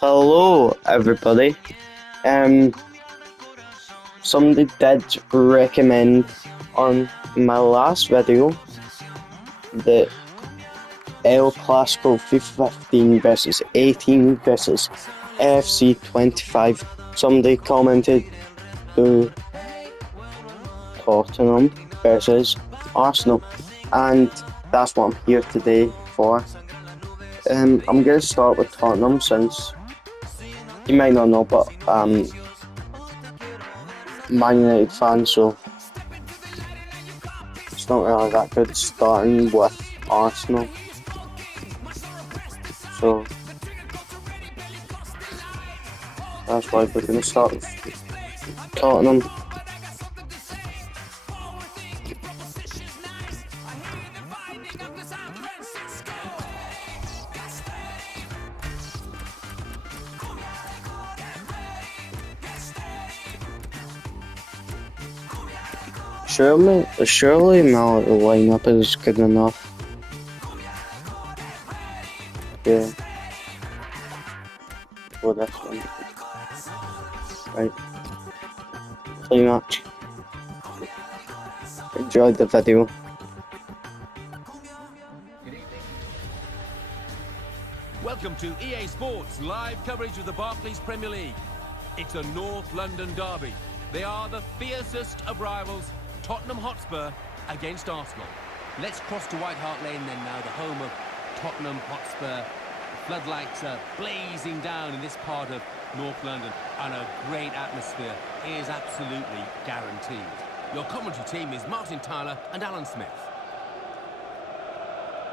Hello, everybody. Um, Somebody did recommend on my last video that El Clasico FIFA 15 versus 18 versus fc25. Somebody commented to Tottenham versus Arsenal, and that's what I'm here today for. I'm going to start with Tottenham since you might not know, but Man United fan, so it's not really that good starting with Arsenal. So that's why we're going to start with Tottenham. Surely my lineup is good enough. Yeah. For this one. Right. Pretty much. Enjoyed the video. Welcome to EA Sports live coverage of the Barclays Premier League. It's a North London derby. They are the fiercest of rivals. Tottenham Hotspur against Arsenal. Let's cross to White Hart Lane then now, the home of Tottenham Hotspur. The floodlights are blazing down in this part of North London, and a great atmosphere is absolutely guaranteed. Your commentary team is Martin Tyler and Alan Smith.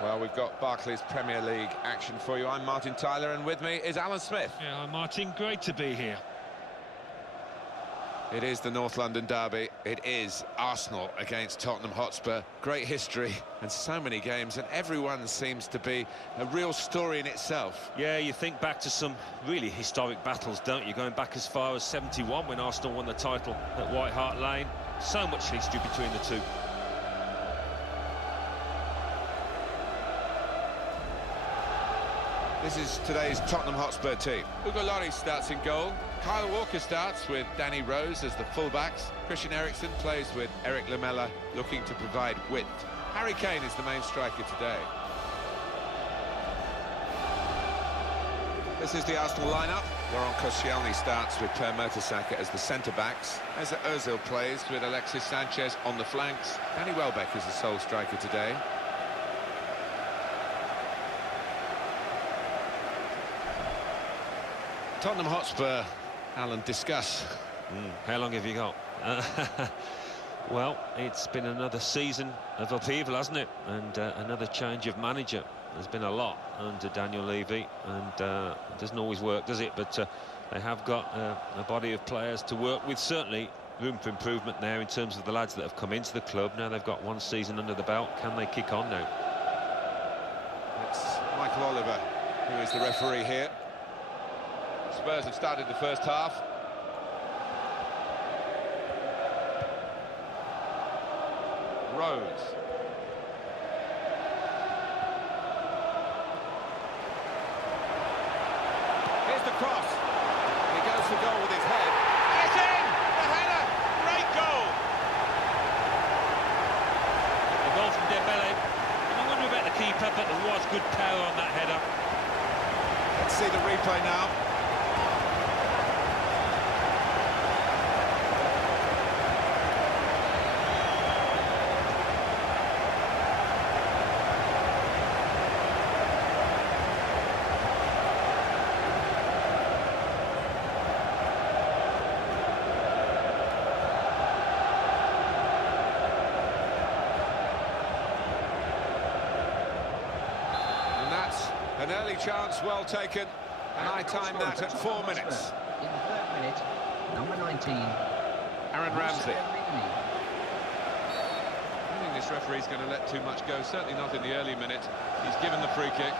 Well, we've got Barclays Premier League action for you. I'm Martin Tyler, and with me is Alan Smith. Yeah, I'm Martin. Great to be here. It is the North London derby. It is Arsenal against Tottenham Hotspur. Great history and so many games, and everyone seems to be a real story in itself. Yeah, you think back to some really historic battles, don't you? Going back as far as '71 when Arsenal won the title at White Hart Lane. So much history between the two. This is today's Tottenham Hotspur team. Hugo Lloris starts in goal. Kyle Walker starts with Danny Rose as the fullbacks. Christian Eriksen plays with Eric Lamela, looking to provide width. Harry Kane is the main striker today. This is the Arsenal lineup. Laurent Koscielny starts with Per Mertesacker as the centre-backs. Mesut Ozil plays with Alexis Sanchez on the flanks. Danny Welbeck is the sole striker today. Tottenham Hotspur, Alan, discuss. How long have you got? Well, it's been another season of upheaval, hasn't it? And another change of manager. There's been a lot under Daniel Levy, and it doesn't always work, does it? But they have got a body of players to work with. Certainly room for improvement there in terms of the lads that have come into the club. Now they've got one season under the belt. Can they kick on now? It's Michael Oliver who is the referee here. Spurs have started the first half. Rose. Here's the cross. He goes for goal with his head. It's in! The header! Great goal! The goal from Dembele. I wonder about the keeper, but there was good power on that header. Let's see the replay now. An early chance, well taken, and I timed that at 4 minutes. In the third minute, number 19, Aaron Ramsey. I don't think this referee's going to let too much go, certainly not in the early minute. He's given the free kick.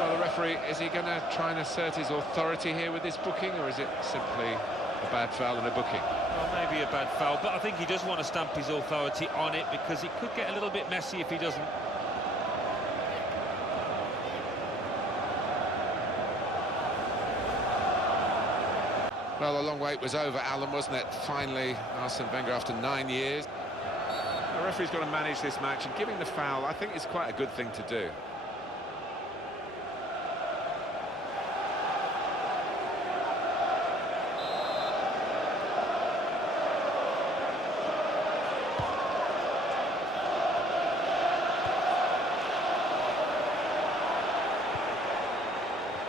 Well, the referee, is he going to try and assert his authority here with this booking, or is it simply a bad foul and a booking? Well, maybe a bad foul, but I think he does want to stamp his authority on it, because it could get a little bit messy if he doesn't. Well, a long wait was over, Alan, wasn't it? Finally, Arsene Wenger after 9 years. The referee's got to manage this match, and giving the foul, I think, is quite a good thing to do.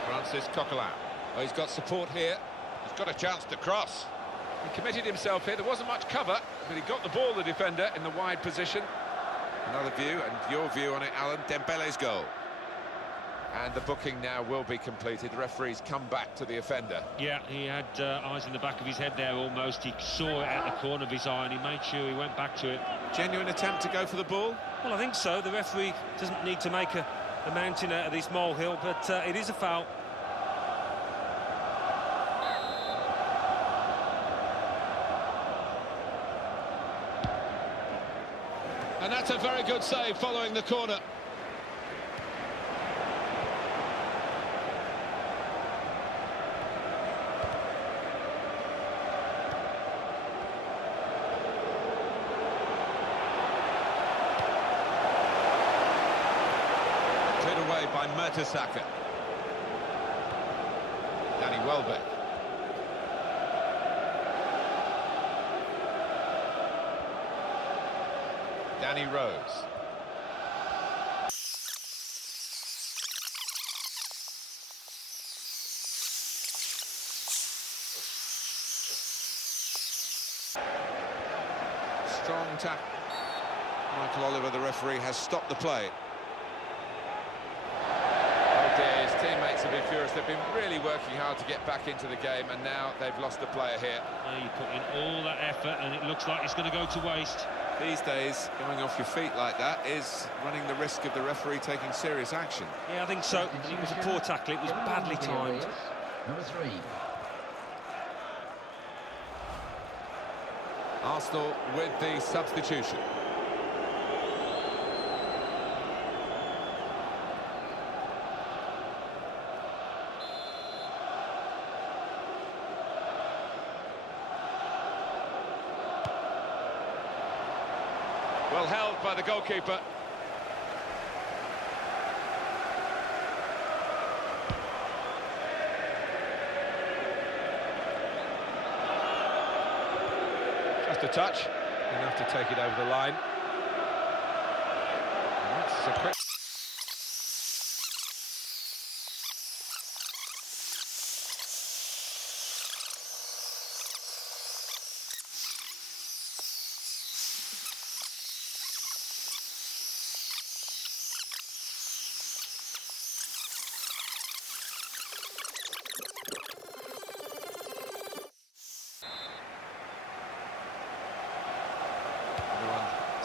Francis Coquelin. Oh, he's got support here. He's got a chance to cross. He committed himself here. There wasn't much cover, but he got the ball, the defender, in the wide position. Another view, and your view on it, Alan, Dembele's goal. And the booking now will be completed. The referee's come back to the offender. Yeah, he had eyes in the back of his head there almost. He saw it at the corner of his eye and he made sure he went back to it. Genuine attempt to go for the ball? Well, I think so. The referee doesn't need to make a mountain out of this molehill, but it is a foul. And that's a very good save following the corner. Cleared away by Mertesacker. Danny Welbeck. Danny Rose. Strong tap. Michael Oliver, the referee, has stopped the play. Oh dear, his teammates have been furious. They've been really working hard to get back into the game, and now they've lost a player here. You put in all that effort and it looks like it's going to go to waste. These days, going off your feet like that is running the risk of the referee taking serious action. Yeah, I think so. It was a poor tackle. It was badly timed. Number 3. Arsenal with the substitution. Well held by the goalkeeper. Just a touch, enough to take it over the line. That's a quick...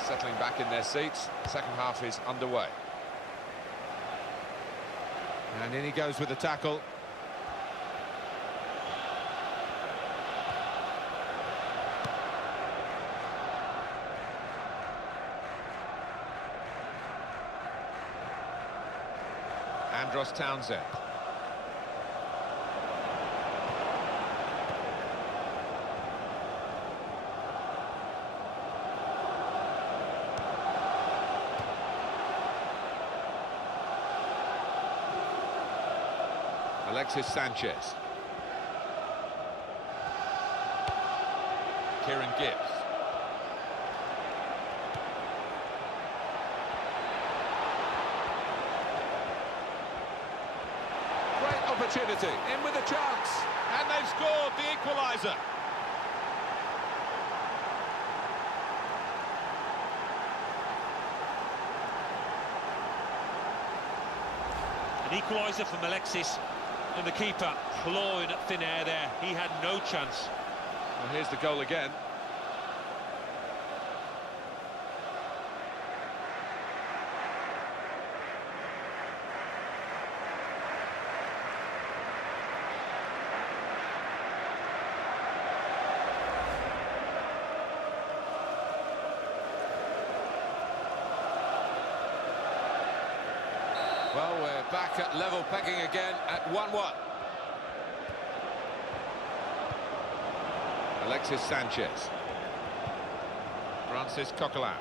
Settling back in their seats. Second half is underway. And in he goes with the tackle. Andros Townsend. Alexis Sanchez. Kieran Gibbs. Great opportunity, in with a chance, and they've scored the equaliser. An equaliser from Alexis. And the keeper clawing at thin air there. He had no chance. Well, here's the goal again. Well, we're back at level pegging again at 1-1. Alexis Sanchez. Francis Coquelin.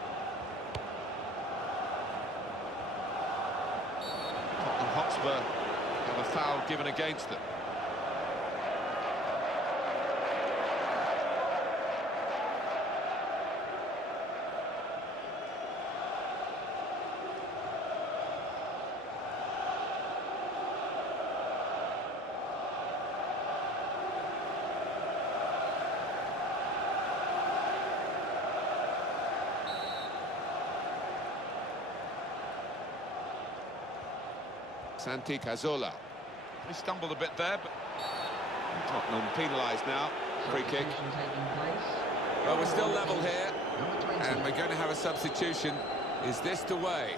Tottenham Hotspur have a foul given against them. Santi Cazorla. He stumbled a bit there, but Tottenham penalised now. Free kick. Well, we're still level here, and we're going to have a substitution. Is this the way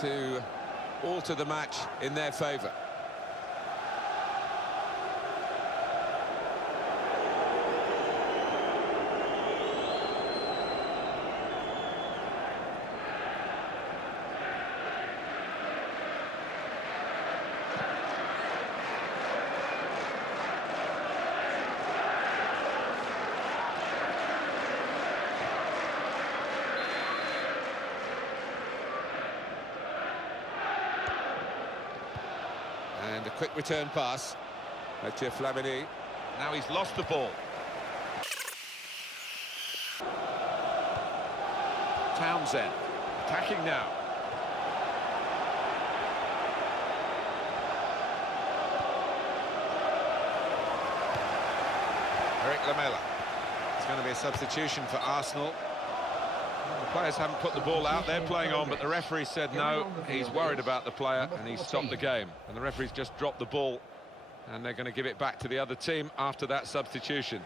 to alter the match in their favour? And a quick return pass. Mathieu Flamini. Now he's lost the ball. Townsend attacking now. Eric Lamela. It's going to be a substitution for Arsenal. The players haven't put the ball out, they're playing on, but the referee said no, he's worried about the player and he's stopped the game. And the referee's just dropped the ball and they're going to give it back to the other team after that substitution.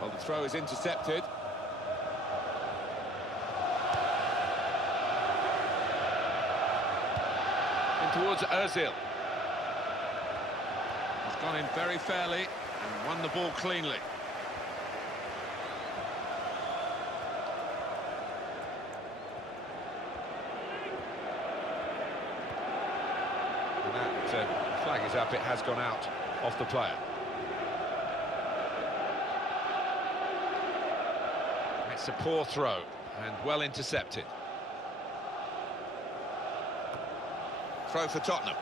Well, the throw is intercepted. Towards Ozil. He's gone in very fairly and won the ball cleanly. And that flag is up, it has gone out off the player. It's a poor throw and well intercepted. Throw for Tottenham.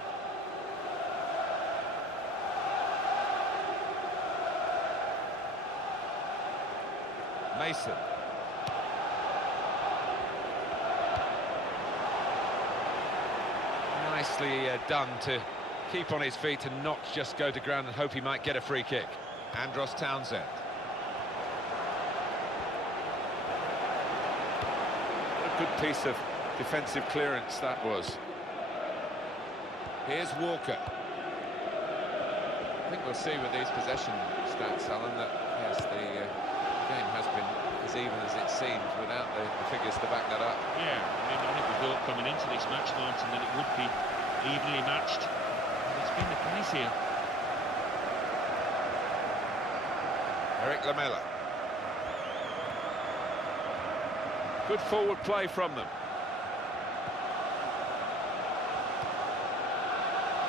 Mason. Nicely done to keep on his feet and not just go to ground and hope he might get a free kick. Andros Townsend. What a good piece of defensive clearance that was. Here's Walker. I think we'll see with these possession stats, Alan, that yes, the game has been as even as it seemed without the figures to back that up. Yeah, I think we thought coming into this match, Martin, that it would be evenly matched. It's been the case here. Eric Lamela. Good forward play from them.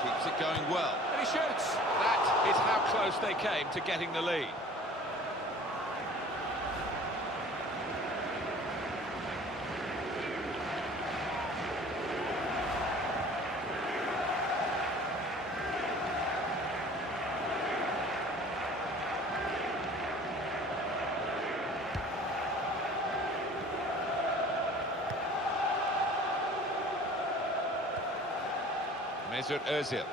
Keeps it going well. And he shoots! That is how close they came to getting the lead. Mesut Ozil.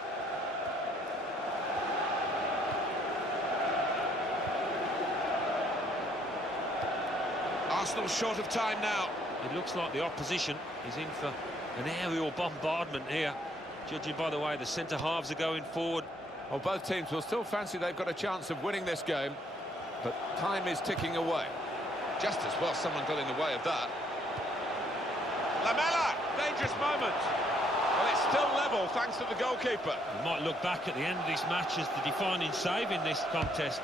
Arsenal short of time now. It looks like the opposition is in for an aerial bombardment here, judging by the way the centre-halves are going forward. Well, both teams will still fancy they've got a chance of winning this game, but time is ticking away. Just as well someone got in the way of that. Lamela! Dangerous moment. Well, it's still level thanks to the goalkeeper. We might look back at the end of this match as the defining save in this contest.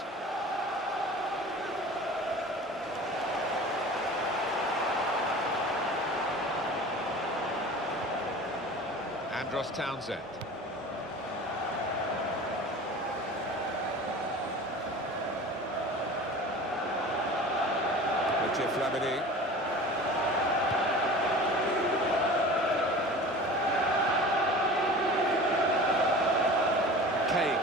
Andros Townsend. Flamini. Kane.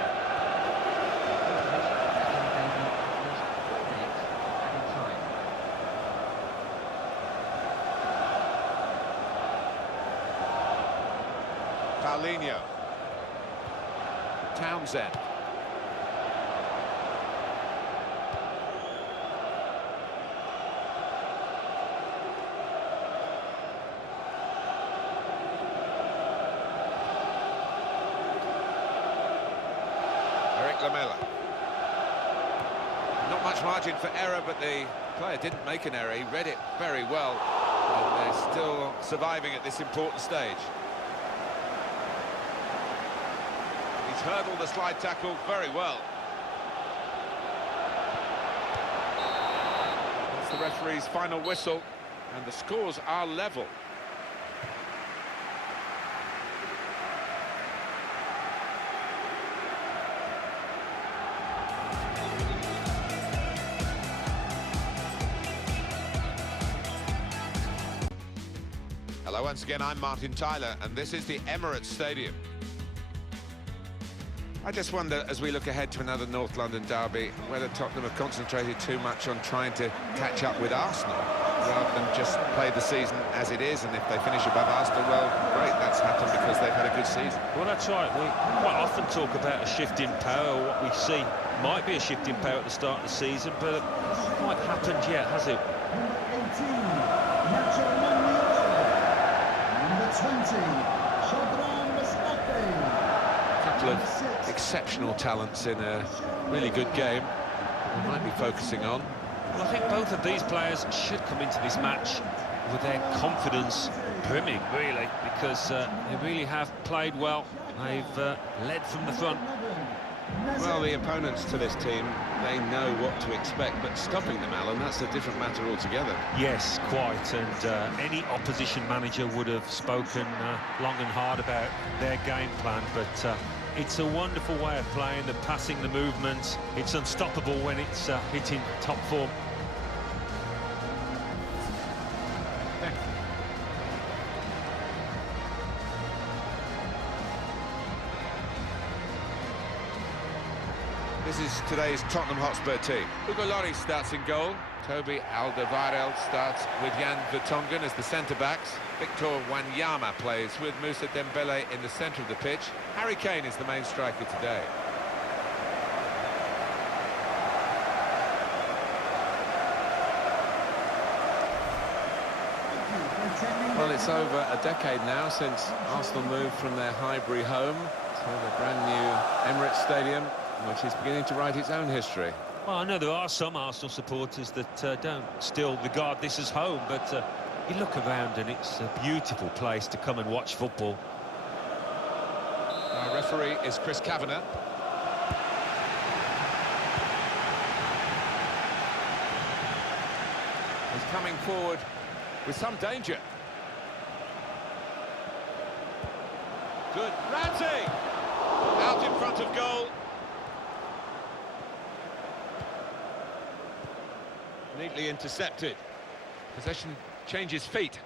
Paulinho. Townsend. Lamela. Not much margin for error, but the player didn't make an error. He read it very well, and they're still surviving at this important stage. He's hurdled the slide tackle very well. That's the referee's final whistle, and the scores are level. Hello, once again, I'm Martin Tyler, and this is the Emirates Stadium. I just wonder, as we look ahead to another North London derby, whether Tottenham have concentrated too much on trying to catch up with Arsenal, rather than just play the season as it is, and if they finish above Arsenal, well, great, that's happened because they've had a good season. Well, that's right. We quite often talk about a shift in power, or what we see might be a shift in power at the start of the season, but it hasn't quite happened yet, has it? A couple of exceptional talents in a really good game we might be focusing on. Well, I think both of these players should come into this match with their confidence brimming, really, because they really have played well. They've led from the front. Well, the opponents to this team, they know what to expect, but stopping them, Alan, that's a different matter altogether. Yes, quite, and any opposition manager would have spoken long and hard about their game plan, but it's a wonderful way of playing, the passing, the movement. It's unstoppable when it's hitting top form. This is today's Tottenham Hotspur team. Hugo Lloris starts in goal. Toby Alderweireld starts with Jan Vertonghen as the centre-backs. Victor Wanyama plays with Moussa Dembele in the centre of the pitch. Harry Kane is the main striker today. Well, it's over a decade now since Arsenal moved from their Highbury home to the brand new Emirates Stadium, which is beginning to write its own history. Well, I know there are some Arsenal supporters that don't still regard this as home, but you look around and it's a beautiful place to come and watch football. Our referee is Chris Kavanagh. He's coming forward with some danger. Good. Ramsey! Out in front of goal. Neatly intercepted. Possession changes feet.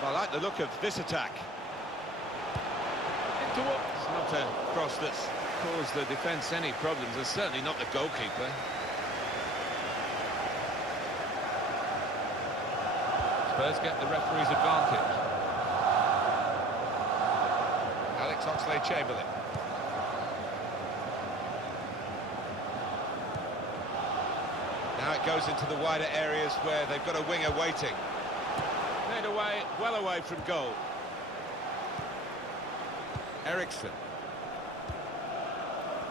Well, I like the look of this attack. It's not a cross that's caused the defence any problems, and certainly not the goalkeeper. Spurs get the referee's advantage. Alex Oxlade-Chamberlain. Now it goes into the wider areas where they've got a winger waiting. Played away, well away from goal. Eriksson.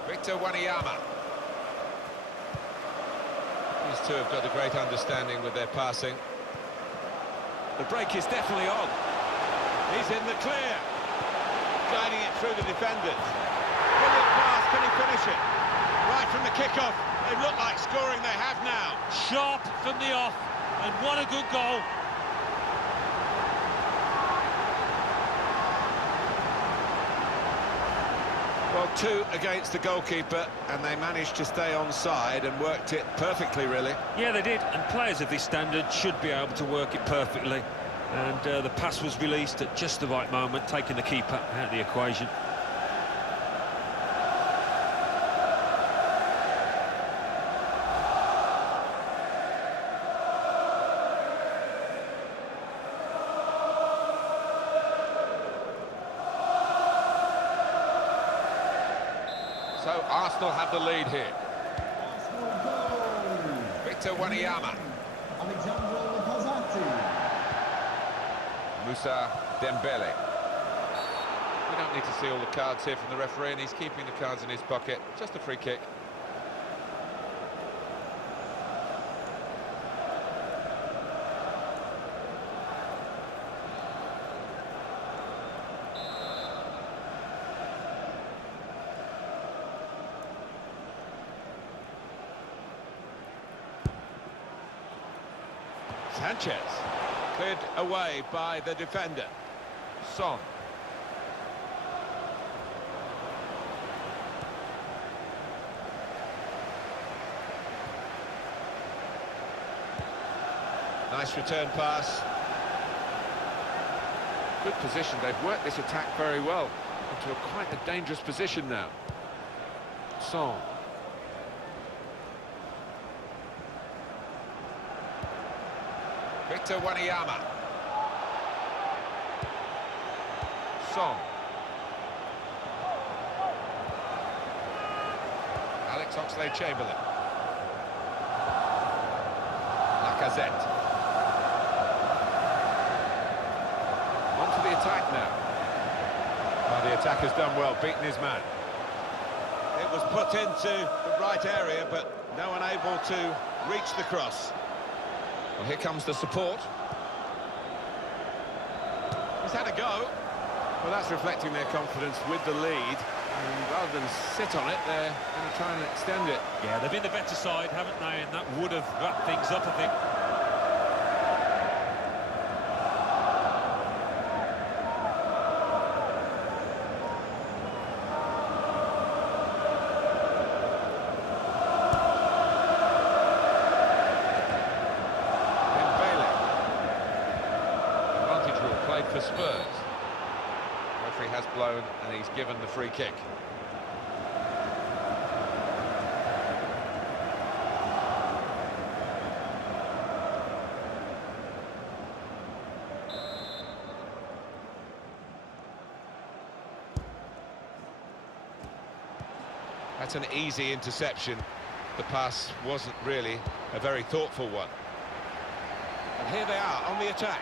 Victor Wanyama. These two have got a great understanding with their passing. The break is definitely on. He's in the clear. Guiding it through the defenders. Brilliant pass, can he finish it? Right from the kick-off. They look like scoring, they have now. Sharp from the off, and what a good goal. Well, two against the goalkeeper, and they managed to stay onside and worked it perfectly, really. Yeah, they did, and players of this standard should be able to work it perfectly. And the pass was released at just the right moment, taking the keeper out of the equation. So Arsenal have the lead here. Victor Wanyama. Moussa Dembele. We don't need to see all the cards here from the referee, and he's keeping the cards in his pocket. Just a free kick. Sanchez, cleared away by the defender. Son. Nice return pass. Good position, they've worked this attack very well into quite a dangerous position now. Son. Victor Wanyama. Son. Alex Oxlade-Chamberlain. Lacazette. On to the attack now. Well, the attacker's done well, beaten his man. It was put into the right area, but no one able to reach the cross. Well, here comes the support. He's had a go. Well, that's reflecting their confidence with the lead. And rather than sit on it, they're going to try and extend it. Yeah, they've been the better side, haven't they? And that would have wrapped things up, I think. For Spurs. Referee has blown and he's given the free kick. That's an easy interception. The pass wasn't really a very thoughtful one. And here they are on the attack.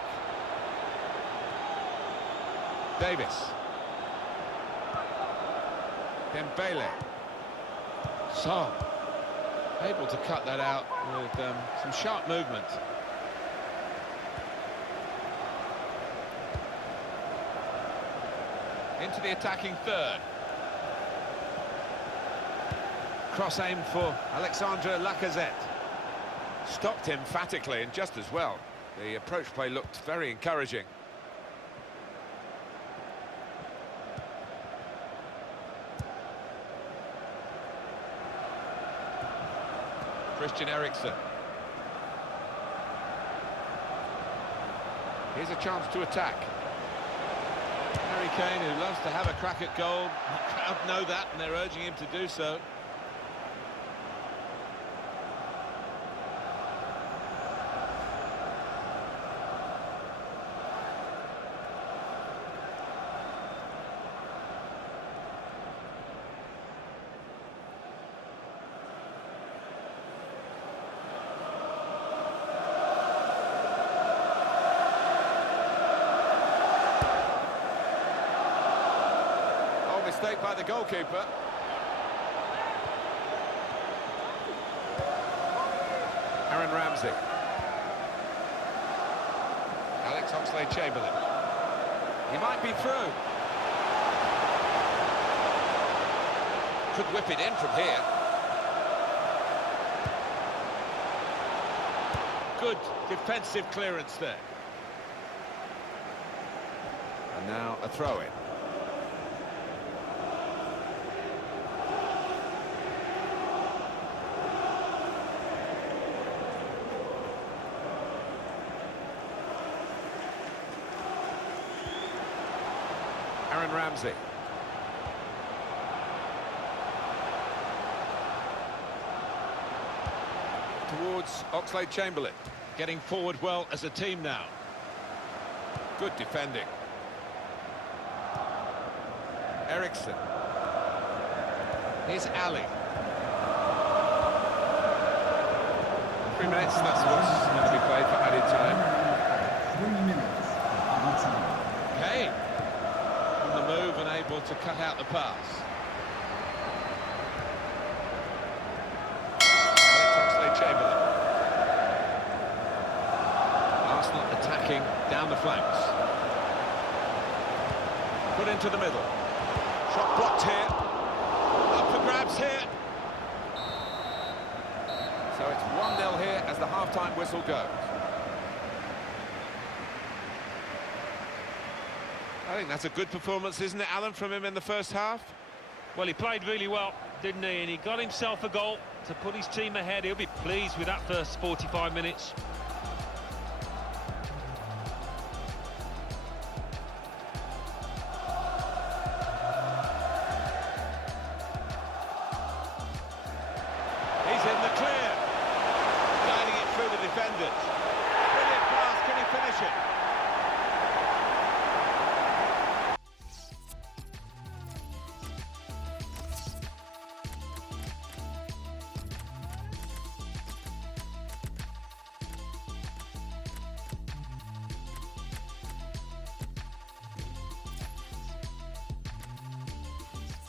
Davis. Dembele. Son. Able to cut that out with some sharp movement. Into the attacking third. Cross aim for Alexandre Lacazette. Stopped him emphatically and just as well. The approach play looked very encouraging. Christian Eriksen. Here's a chance to attack. Harry Kane, who loves to have a crack at goal. The crowd know that and they're urging him to do so. Mistake by the goalkeeper. Aaron Ramsey. Alex Oxlade-Chamberlain. He might be through. Could whip it in from here. Good defensive clearance there. And now a throw-in. Aaron Ramsey. Towards Oxlade-Chamberlain. Getting forward well as a team now. Good defending. Eriksson. Here's Ali. 3 minutes, that's what's going to be played for added time. 3 minutes added time. Kane. On the move and able to cut out the pass. Oxlade-Chamberlain. Arsenal attacking down the flanks. Put into the middle. Shot blocked here. Up for grabs here. So it's 1-0 here as the half-time whistle goes. I think that's a good performance, isn't it, Alan, from him in the first half? Well, he played really well, didn't he? And he got himself a goal to put his team ahead. He'll be pleased with that first 45 minutes. He's in the clear. Guiding it through the defenders. Brilliant pass, can he finish it?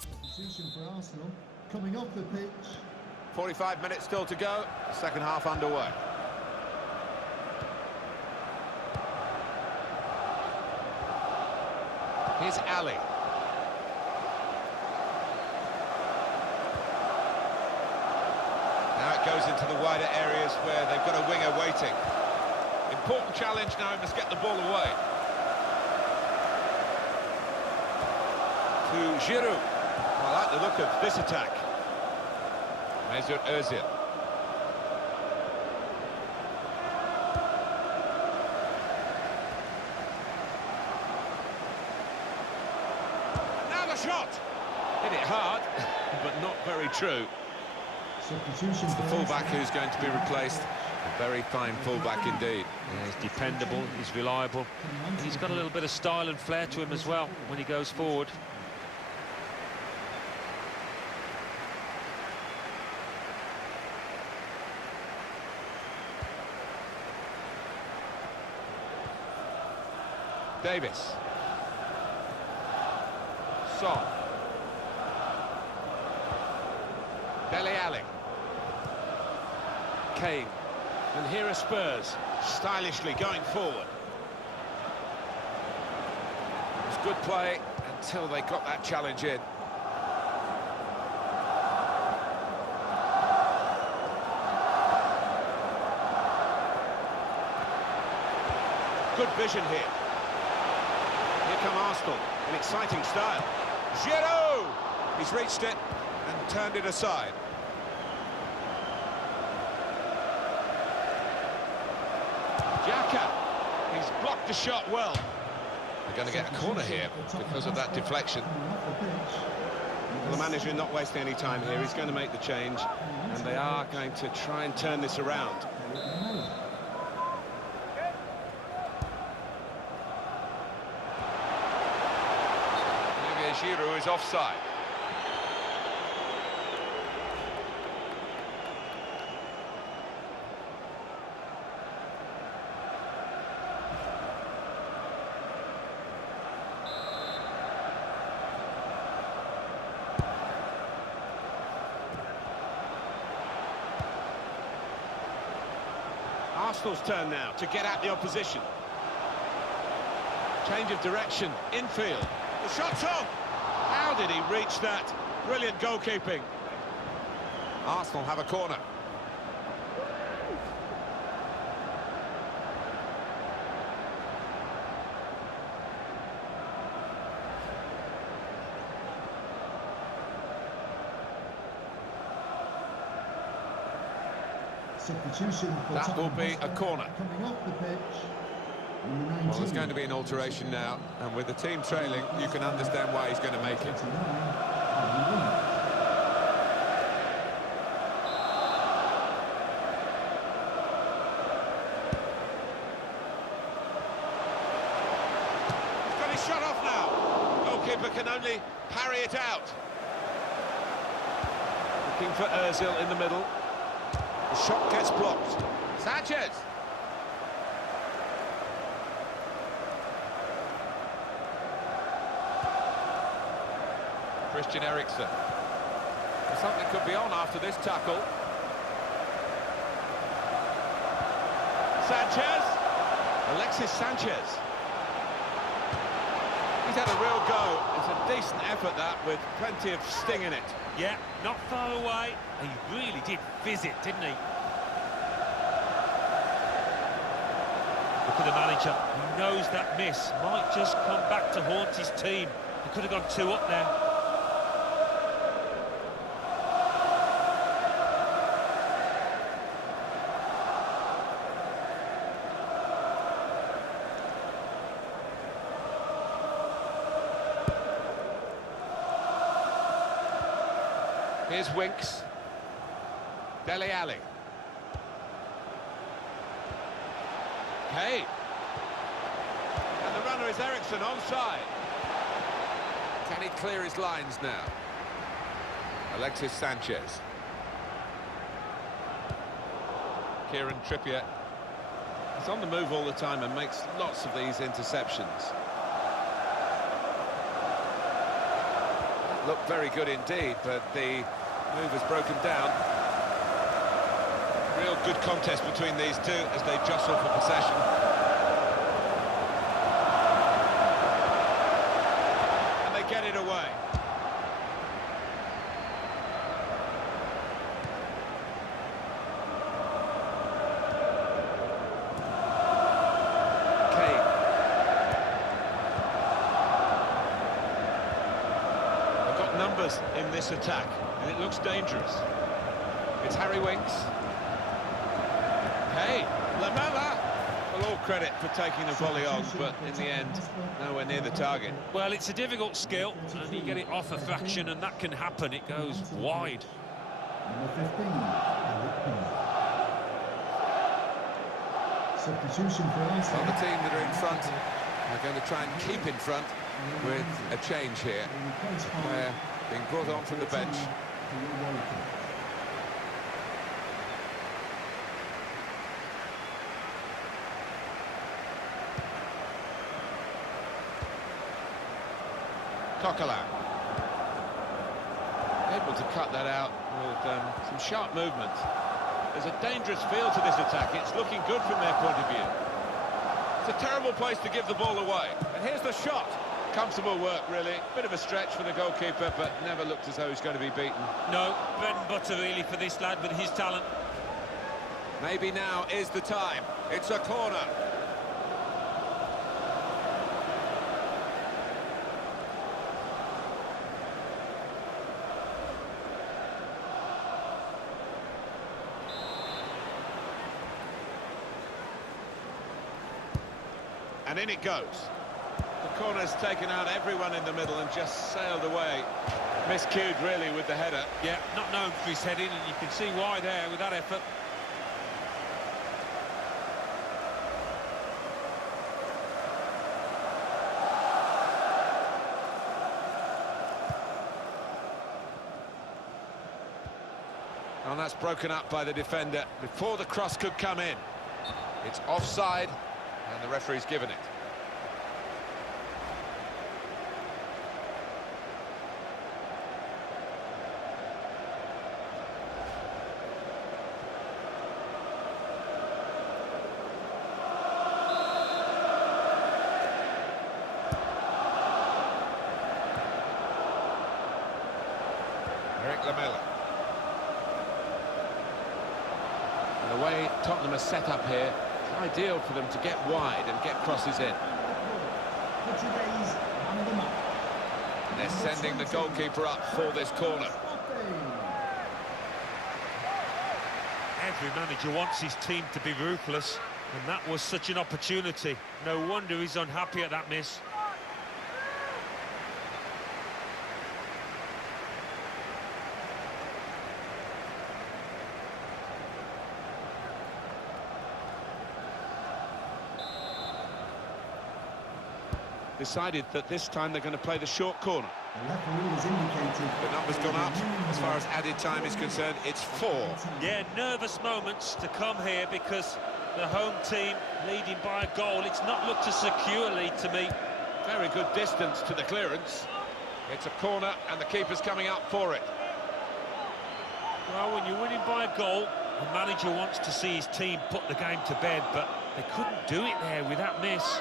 Substitution for Arsenal. Coming off the pitch. 45 minutes still to go. Second half underway. Here's Ali. Now it goes into the wider areas where they've got a winger waiting. Important challenge now, he must get the ball away. To Giroud. I like the look of this attack. Mesut Özil. Now the shot! Hit it hard, but not very true. Substitution It's the for fullback Arsenal. who's going to be replaced. A very fine fullback indeed. Yeah, he's dependable, he's reliable, and he's got a little bit of style and flair to him as well when he goes forward. Davis. Son. Dele Alli. Kane. And here are Spurs, stylishly going forward. It was good play until they got that challenge in. Good vision here. Here come Arsenal, in exciting style. Giroud! He's reached it and turned it aside. Xhaka, he's blocked the shot well. They're going to get a corner here because of that deflection. Coming off the pitch. Well, the manager not wasting any time here. He's going to make the change, and they are going to try and turn this around. Olivier Giroud is offside. Arsenal's turn now to get at the opposition. Change of direction, infield. The shot's on! How did he reach that? Brilliant goalkeeping. Arsenal have a corner. Substitution for That will Tottenham be a Hotspur. corner. Coming off the pitch. Number 19. Well, there's going to be an alteration now, and with the team trailing, you can understand why he's going to make it. 29, Harry Winks. He's got his shot off now. Goalkeeper can only parry it out. Looking for Ozil in the middle. The shot gets blocked. Sanchez. Christian Eriksen. Something could be on after this tackle. Sanchez. Alexis Sanchez. He's had a real go. It's a decent effort, that, with plenty of sting in it. Yeah, not far away. He really did fizz it, didn't he? Look at the manager. He knows that miss might just come back to haunt his team. He could have gone 2 up there. Here's Winks. Dele Alli. Hey. And the runner is Eriksen onside. Can he clear his lines now? Alexis Sanchez. Kieran Trippier. He's on the move all the time and makes lots of these interceptions. Looked very good indeed, but the move has broken down. Real good contest between these two as they jostle for possession. And they get it away. Kane. They've got numbers in this attack, and it looks dangerous. It's Harry Winks. Hey, Lamela! Well, all credit for taking the volley on, but in the end, nowhere near the target. Well, it's a difficult skill, and you get it off a fraction, and that can happen. It goes wide. Number 15, Alec Payne. Substitution for Arsenal. Well, the team that are in front are going to try and keep in front with a change here. Player being brought on from the bench. Coquelin. Able to cut that out with some sharp movement. There's a dangerous feel to this attack. It's looking good from their point of view. It's a terrible place to give the ball away. And here's the shot. Comfortable work, really. Bit of a stretch for the goalkeeper, but never looked as though he's going to be beaten. No, bread and butter really for this lad with his talent. Maybe now is the time. It's a corner. And in it goes. The corner's taken out everyone in the middle and just sailed away. Miscued, really, with the header. Yeah, not known for his heading, and you can see why there with that effort. And that's broken up by the defender before the cross could come in. It's offside, and the referee's given it. Lamela. And the way Tottenham are set up here, it's ideal for them to get wide and get crosses in. For today's man of the match. And they're sending the goalkeeper up for this corner. Every manager wants his team to be ruthless, And that was such an opportunity. No wonder he's unhappy at that miss. Decided that this time they're going to play the short corner. The referee has indicated The number's gone up. As far as added time is concerned, it's 4. Yeah, nervous moments to come here because the home team leading by a goal. It's not looked as secure lead to me. Very good distance to the clearance. It's a corner and the keeper's coming up for it. Well, when you're winning by a goal, the manager wants to see his team put the game to bed, but they couldn't do it there with that miss.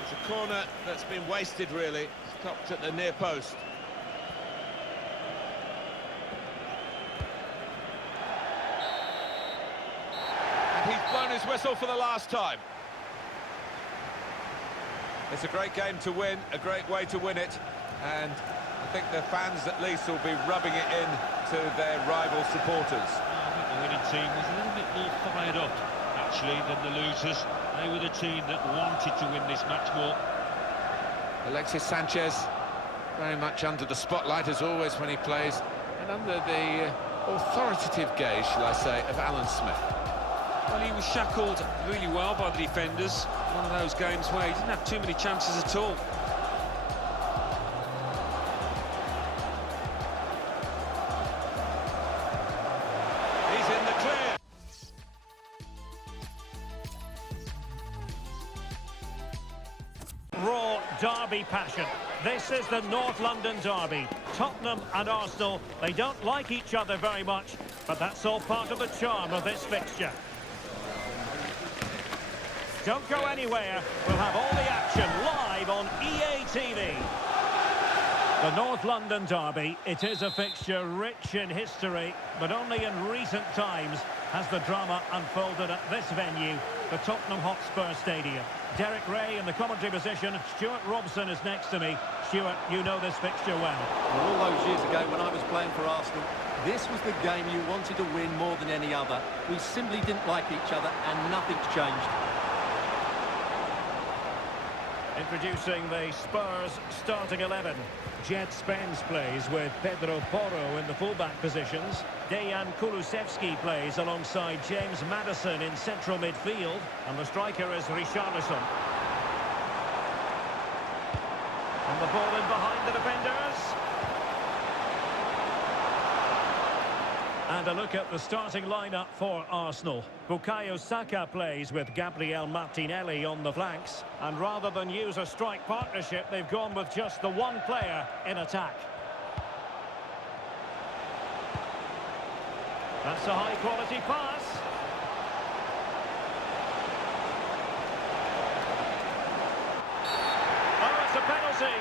It's a corner that's been wasted, really. Stopped at the near post. And he's blown his whistle for the last time. It's a great game to win, a great way to win it, and I think the fans at least will be rubbing it in to their rival supporters. I think the winning team was a little bit more fired up, actually, than the losers. They were the team that wanted to win this match more. Alexis Sanchez, very much under the spotlight as always when he plays, and under the authoritative gaze, shall I say, of Alan Smith. Well, he was shackled really well by the defenders. One of those games where he didn't have too many chances at all. He's in the clear. Raw derby passion. This is the North London derby. Tottenham and Arsenal, they don't like each other very much, but that's all part of the charm of this fixture. Don't go anywhere. We'll have all the action live on EA TV. The North London derby, it is a fixture rich in history, but only in recent times has the drama unfolded at this venue, the Tottenham Hotspur Stadium. Derek Ray in the commentary position. Stuart Robson is next to me. Stuart, you know this fixture well. All those years ago when I was playing for Arsenal, this was the game you wanted to win more than any other. We simply didn't like each other and nothing's changed. Introducing the Spurs starting 11. Jet Spence plays with Pedro Porro in the fullback positions. Dejan Kulusevski plays alongside James Maddison in central midfield. And the striker is Richarlison. And the ball in behind the defenders. And a look at the starting lineup for Arsenal. Bukayo Saka plays with Gabriel Martinelli on the flanks. And rather than use a strike partnership, they've gone with just the one player in attack. That's a high-quality pass. Oh, it's a penalty.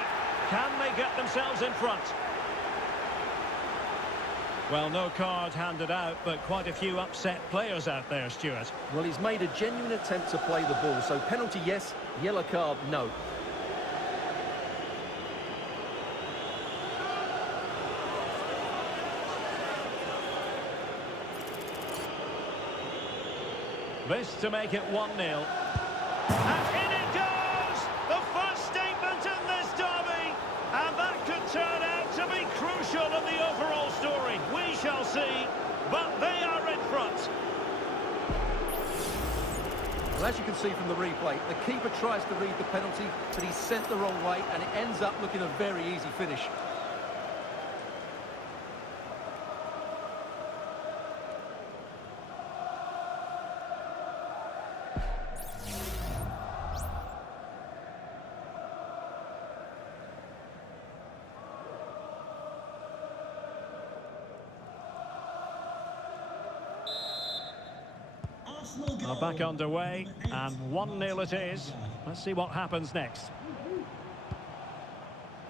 Can they get themselves in front? Well, no card handed out, but quite a few upset players out there, Stuart. Well, he's made a genuine attempt to play the ball, so penalty yes, yellow card no. This to make it 1-0. And in it goes! The first statement in this derby! And that could turn out to be crucial in the overall story. We shall see, but they are in front. Well, as you can see from the replay, the keeper tries to read the penalty, but he's sent the wrong way, and it ends up looking a very easy finish. Are back underway, and 1-0 it is. Let's see what happens next.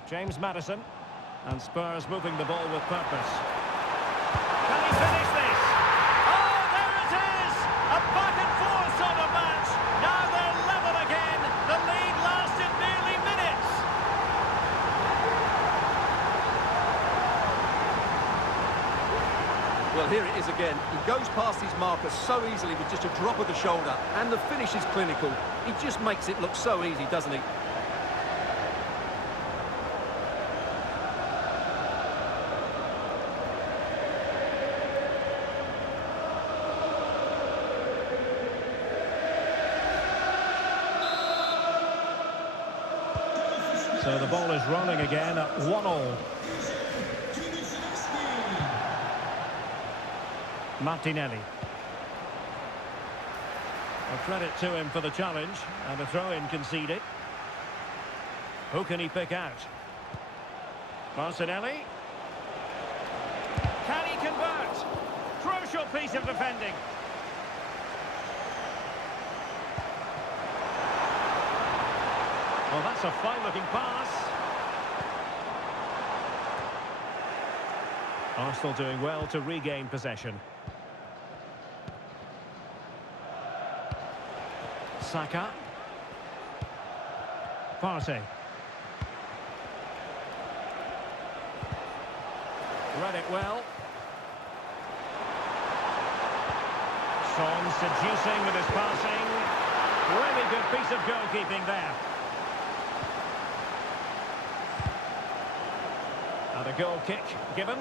James Maddison, and Spurs moving the ball with purpose. Can he finish this? Oh, there it is! A here it is again. He goes past his marker so easily with just a drop of the shoulder, and the finish is clinical. He just makes it look so easy, doesn't he? So the ball is rolling again at 1-1. Martinelli. A credit to him for the challenge, and a throw-in conceded. Who can he pick out? Martinelli. Can he convert? Crucial piece of defending. Well, that's a fine-looking pass. Arsenal doing well to regain possession. Saka. Partey. Read it well. Son seducing with his passing. Really good piece of goalkeeping there. And a goal kick given.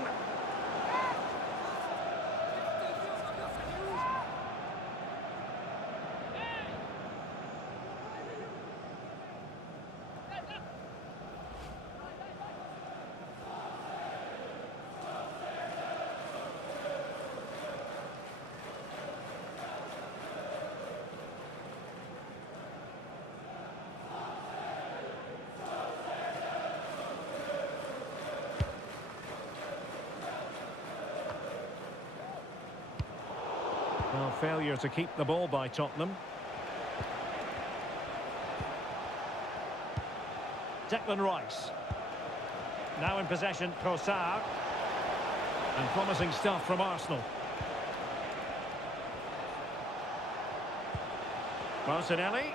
Well, failure to keep the ball by Tottenham. Declan Rice. Now in possession, Trossard. And promising stuff from Arsenal. Martinelli.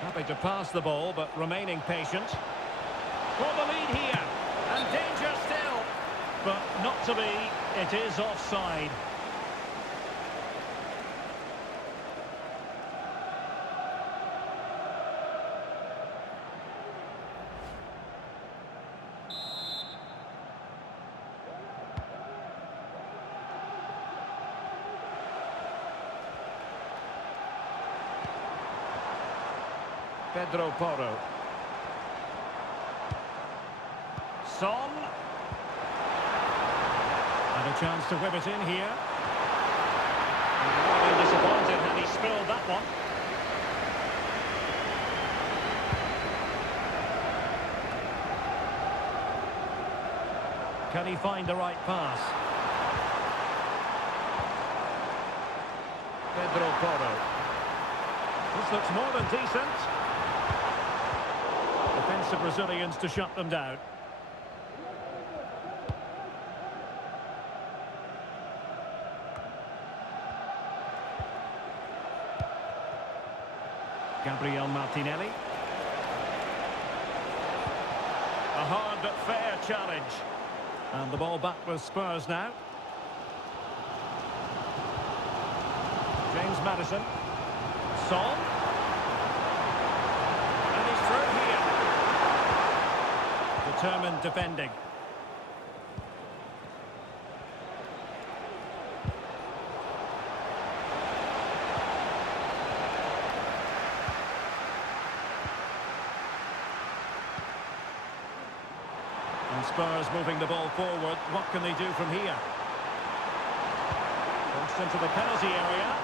Happy to pass the ball, but remaining patient. For the lead here. And danger still. But not to be. It is offside. Pedro Porro. Son. And a chance to whip it in here. He would have been disappointed had he spilled that one. Can he find the right pass? Pedro Porro. This looks more than decent. Defensive Brazilians to shut them down. Gabriel Martinelli. A hard but fair challenge. And the ball back with Spurs now. James Maddison. Son. And he's through here. Determined defending. And Spurs moving the ball forward. What can they do from here? Pushed into the penalty area.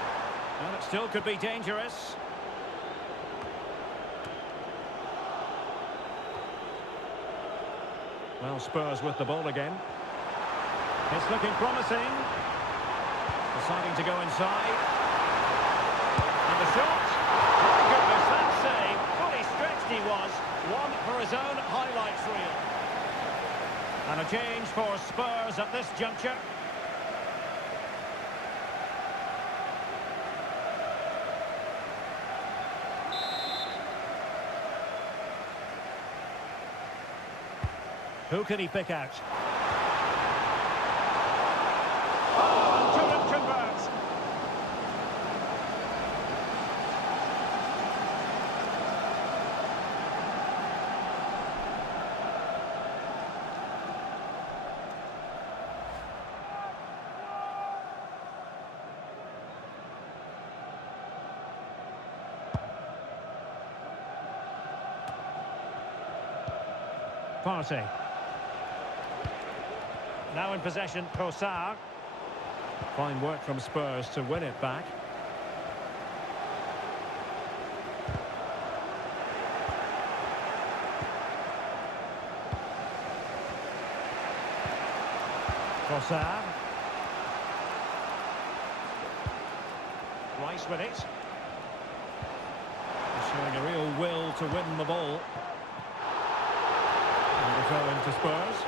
And it still could be dangerous. Well, Spurs with the ball again. It's looking promising. Deciding to go inside. And the shot. Oh, goodness, that save. Fully stretched he was. One for his own highlights reel. And a change for Spurs at this juncture. Who can he pick out? Oh, Partey. Now in possession, Trossard. Fine work from Spurs to win it back. Trossard. Rice with it. He's showing a real will to win the ball. And the throw into Spurs.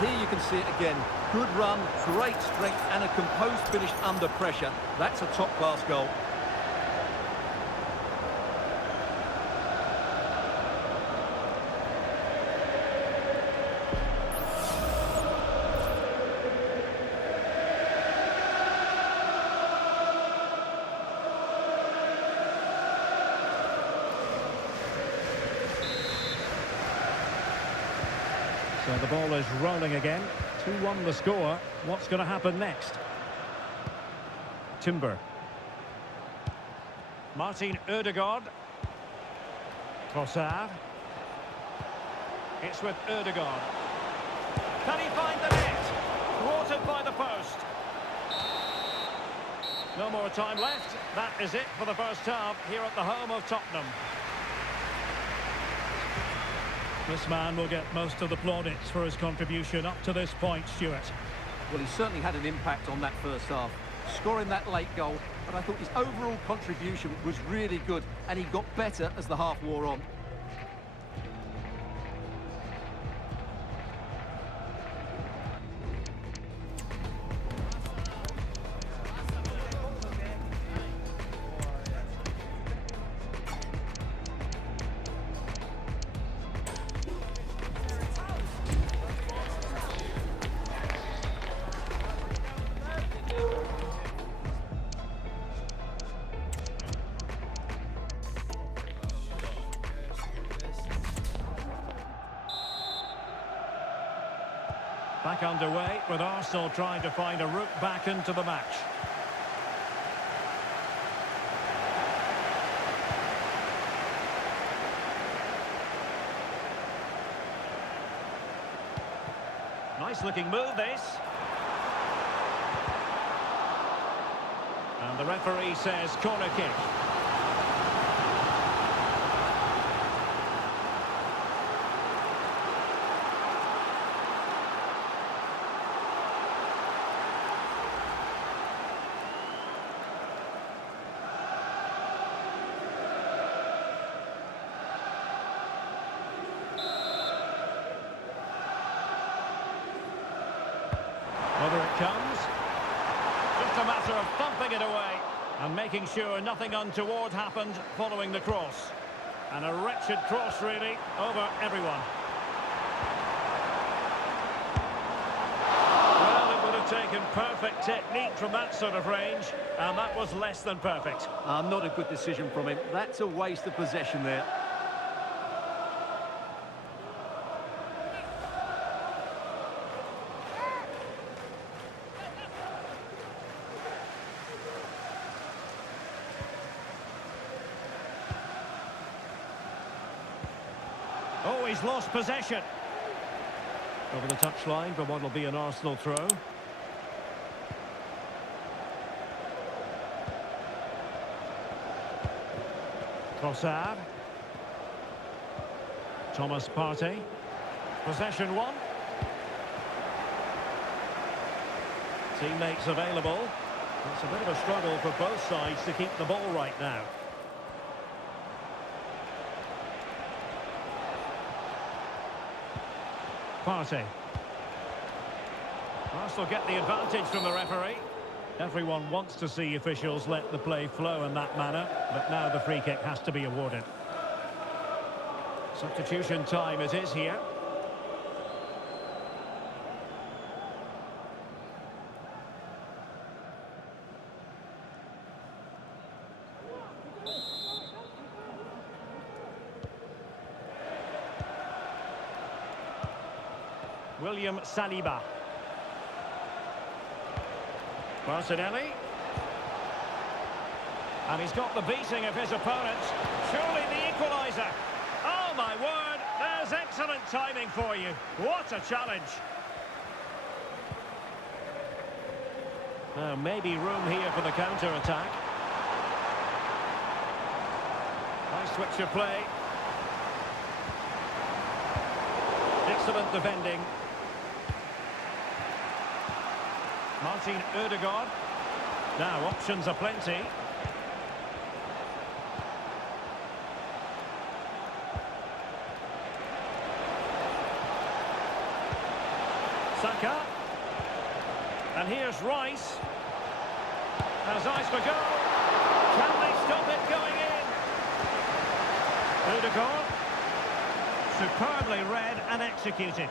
Here you can see it again. Good run, great strength and a composed finish under pressure. That's a top-class goal. So the ball is rolling again. 2-1 the score. What's going to happen next? Timber. Martin Ødegaard. Trossard. It's with Ødegaard. Can he find the net? Thwarted by the post. No more time left. That is it for the first half here at the home of Tottenham. This man will get most of the plaudits for his contribution up to this point, Stuart. Well, he certainly had an impact on that first half, scoring that late goal, but I thought his overall contribution was really good, and he got better as the half wore on. Back underway with Arsenal trying to find a route back into the match. Nice looking move this. And the referee says corner kick. Whether it comes, just a matter of thumping it away and making sure nothing untoward happened following the cross. And a wretched cross, really, over everyone. Well, it would have taken perfect technique from that sort of range, and that was less than perfect. Not a good decision from him. That's a waste of possession there. Oh, he's lost possession. Over the touchline for what will be an Arsenal throw. Trossard. Thomas Partey. Possession one. Teammates available. It's a bit of a struggle for both sides to keep the ball right now. Partey. Arsenal get the advantage from the referee. Everyone wants to see officials let the play flow in that manner, but now the free kick has to be awarded. Substitution time it is here. William Saliba. Martinelli. And he's got the beating of his opponent. Surely the equaliser. Oh my word, there's excellent timing for you. What a challenge. Now maybe room here for the counter-attack. Nice switch of play. Excellent defending. Martin Ødegaard. Now options are plenty. Saka. And here's Rice. Has eyes for goal. Can they stop it going in? Ødegaard. Superbly read and executed.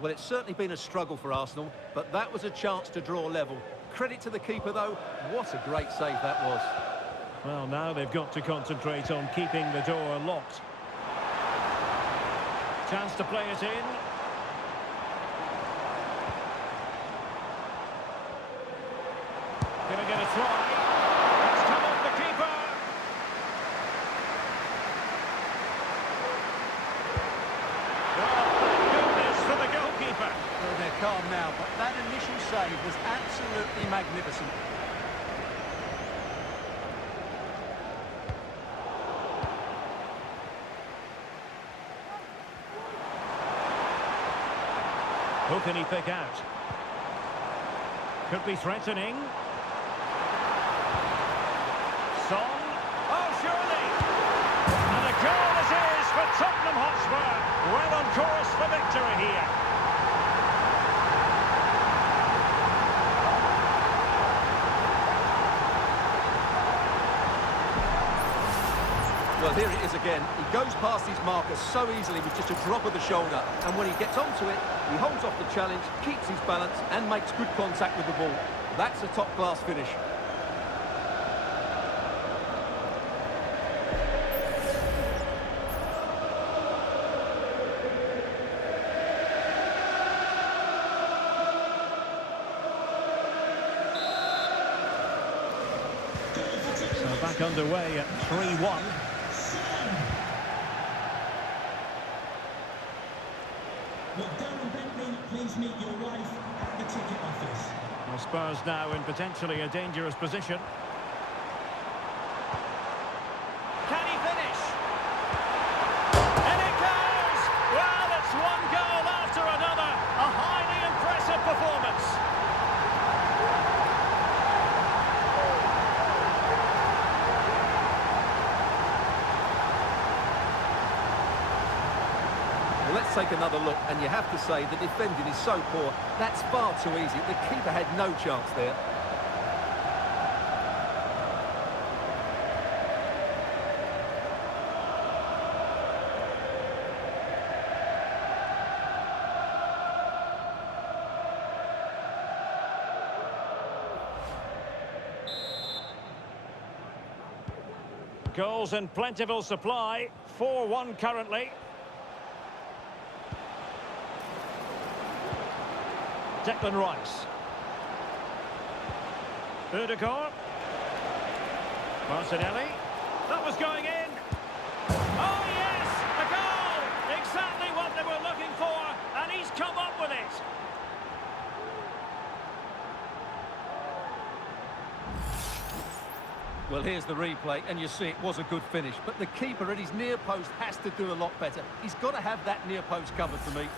Well, it's certainly been a struggle for Arsenal, but that was a chance to draw level. Credit to the keeper, though. What a great save that was. Well, now they've got to concentrate on keeping the door locked. Chance to play it in. Gonna get a try. It's come off the keeper. Well, thank goodness for the goalkeeper. Well, they're calm now, but that initial save was absolutely magnificent. Who can he pick out? Could be threatening. Son. Oh, surely! And a goal it is for Tottenham Hotspur. Well on course for victory here. Well, here it is again. He goes past his marker so easily with just a drop of the shoulder. And when he gets onto it, he holds off the challenge, keeps his balance and makes good contact with the ball. That's a top-class finish. So back underway at 3-1. Will Darren Bentley please meet your wife at the ticket office? Well, Spurs now in potentially a dangerous position. Can he finish? And it goes! Well, it's one goal after another. A highly impressive performance. Let's take another look, and you have to say the defending is so poor. That's far too easy. The keeper had no chance there. Goals in plentiful supply. 4-1 currently. Declan Rice. Ødegaard. Martinelli. That was going in. Oh, yes! A goal! Exactly what they were looking for, and he's come up with it. Well, here's the replay, and you see it was a good finish. But the keeper at his near post has to do a lot better. He's got to have that near post covered for me.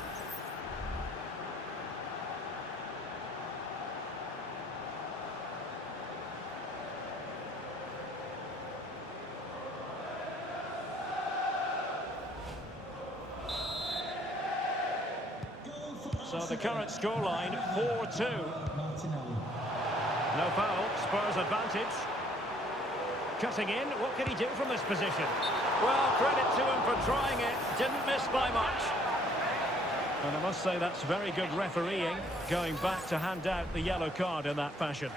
So the current scoreline, 4-2. Martinelli. No foul, Spurs advantage. Cutting in, what can he do from this position? Well, credit to him for trying it. Didn't miss by much. And I must say that's very good refereeing, going back to hand out the yellow card in that fashion.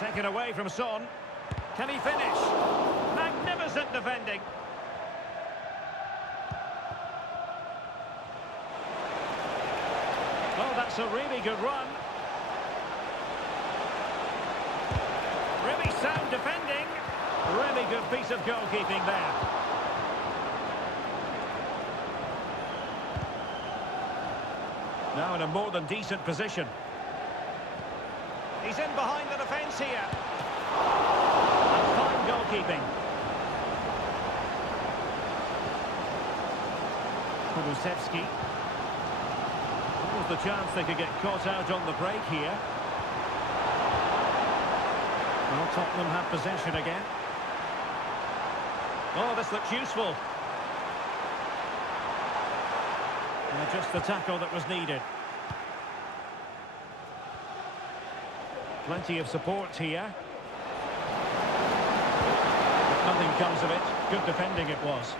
Taken away from Son. Can he finish? Magnificent defending. Oh, that's a really good run. Really sound defending. Really good piece of goalkeeping there. Now in a more than decent position. He's in behind the defence here. And fine goalkeeping. Kulusevski. What was the chance they could get caught out on the break here? Well, Tottenham have possession again. Oh, this looks useful. And just the tackle that was needed. Plenty of support here. But nothing comes of it. Good defending it was.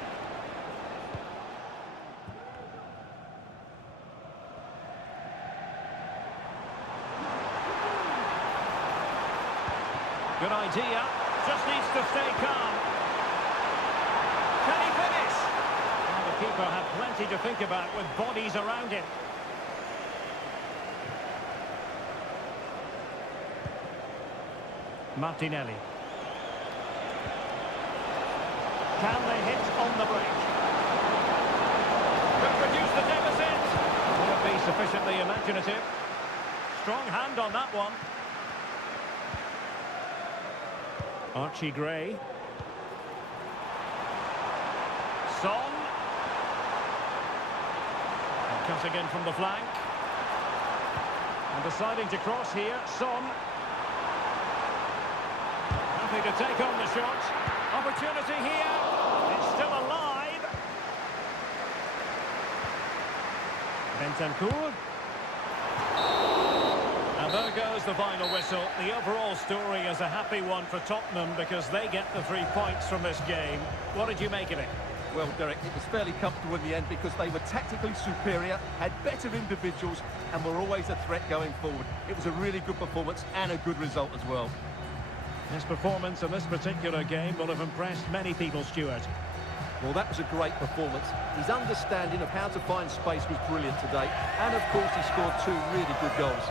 Good idea. Just needs to stay calm. Can he finish? Well, the keeper had plenty to think about with bodies around him. Martinelli. Can they hit on the break? Could reduce the deficit. Will it be sufficiently imaginative? Strong hand on that one. Archie Gray. Son. And cutting in from the flank. And deciding to cross here, Son. Happy to take on the shot. Opportunity here. It's still alive. Bentancur. And there goes the final whistle. The overall story is a happy one for Tottenham because they get the 3 points from this game. What did you make of it? Well, Derek, it was fairly comfortable in the end because they were tactically superior, had better individuals, and were always a threat going forward. It was a really good performance and a good result as well. His performance in this particular game will have impressed many people, Stuart. Well, that was a great performance. His understanding of how to find space was brilliant today. And, of course, he scored 2 really good goals.